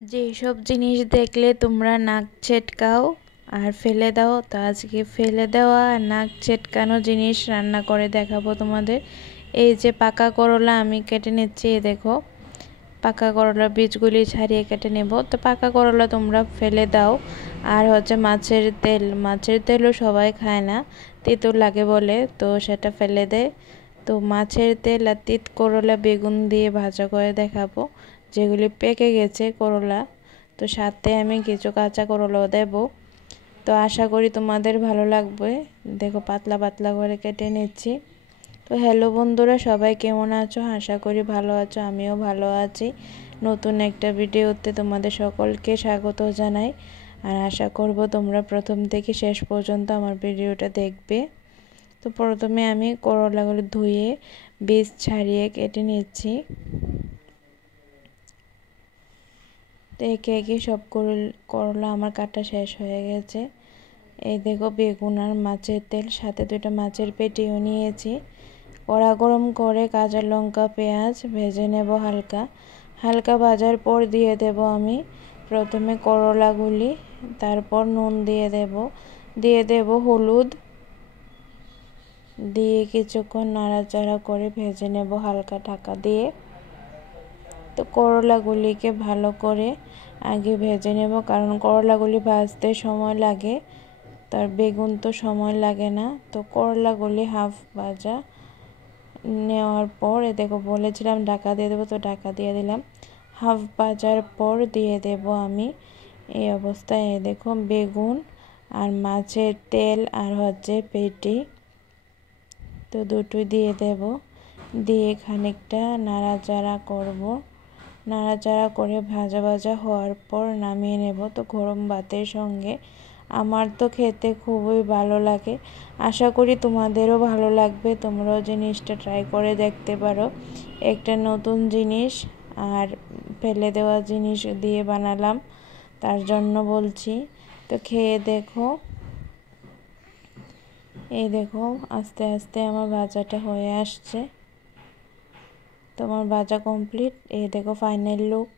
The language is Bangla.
যেসব জিনিস দেখলে তোমরা নাক ছেটকাও আর ফেলে দাও, তো আজকে ফেলে দেওয়া আর নাক ছেটকানো জিনিস রান্না করে দেখাবো তোমাদের। এই যে পাকা করলা আমি কেটে নিচ্ছি, দেখো পাকা করলার বীজগুলি ছাড়িয়ে কেটে নেব। তো পাকা করলা তোমরা ফেলে দাও। আর হচ্ছে মাছের তেলও সবাই খায় না, তেঁতো লাগে বলে, তো সেটা ফেলে দেয়। তো মাছের তেল আর তিত করলা বেগুন দিয়ে ভাজা করে দেখাবো, যেগুলি পেকে গেছে করলা। তো সাথে আমি কিছু কাঁচা করলাও দেব। তো আশা করি তোমাদের ভালো লাগবে। দেখো পাতলা পাতলা করে কেটে নিচ্ছি। তো হ্যালো বন্ধুরা, সবাই কেমন আছো? আশা করি ভালো আছো, আমিও ভালো আছি। নতুন একটা ভিডিওতে তোমাদের সকলকে স্বাগত জানাই। আর আশা করব তোমরা প্রথম থেকে শেষ পর্যন্ত আমার ভিডিওটা দেখবে। তো প্রথমে আমি করলাগুলো ধুয়ে বীজ ছাড়িয়ে কেটে নিচ্ছি। তো একে একে সব করলা আমার কাটা শেষ হয়ে গেছে। এই দেখো বেগুন আর মাছের তেল, সাথে দুটো মাছের পেটিও নিয়েছি। কড়া গরম করে কাঁচা লঙ্কা পেঁয়াজ ভেজে নেব হালকা হালকা। ভাজার পর দিয়ে দেব আমি প্রথমে করলাগুলি, তারপর নুন দিয়ে দেব হলুদ দিয়ে কিছুক্ষণ নাড়াচাড়া করে ভেজে নেব হালকা ঢাকা দিয়ে। তো করলাগুলিকে ভালো করে আগে ভেজে নেব, কারণ করলাগুলি ভাজতে সময় লাগে, তার বেগুন তো সময় লাগে না। তো করলাগুলি হাফ ভাজা নেওয়ার পর দেখো বলেছিলাম ঢাকা দিয়ে দেবো, তো ঢাকা দিয়ে দিলাম। হাফ ভাজার পর দিয়ে দেব আমি এই অবস্থায় দেখো বেগুন আর মাছের তেল আর হচ্ছে পেটি, তো দুটোই দিয়ে দেব। দিয়ে খানিকটা নাড়াচাড়া করব। নাড়াচাড়া করে ভাজা ভাজা হওয়ার পর নামিয়ে নেব। তো গরম ভাতের সঙ্গে আমার তো খেতে খুবই ভালো লাগে, আশা করি তোমাদেরও ভালো লাগবে। তোমরাও জিনিসটা ট্রাই করে দেখতে পারো, একটা নতুন জিনিস আর ফেলে দেওয়া জিনিস দিয়ে বানালাম, তার জন্য বলছি। তো খেয়ে দেখো। এই দেখো আস্তে আস্তে আমার ভাজাটা হয়ে আসছে। তোমার ভাজা কমপ্লিট। এই দেখো ফাইনাল লুক।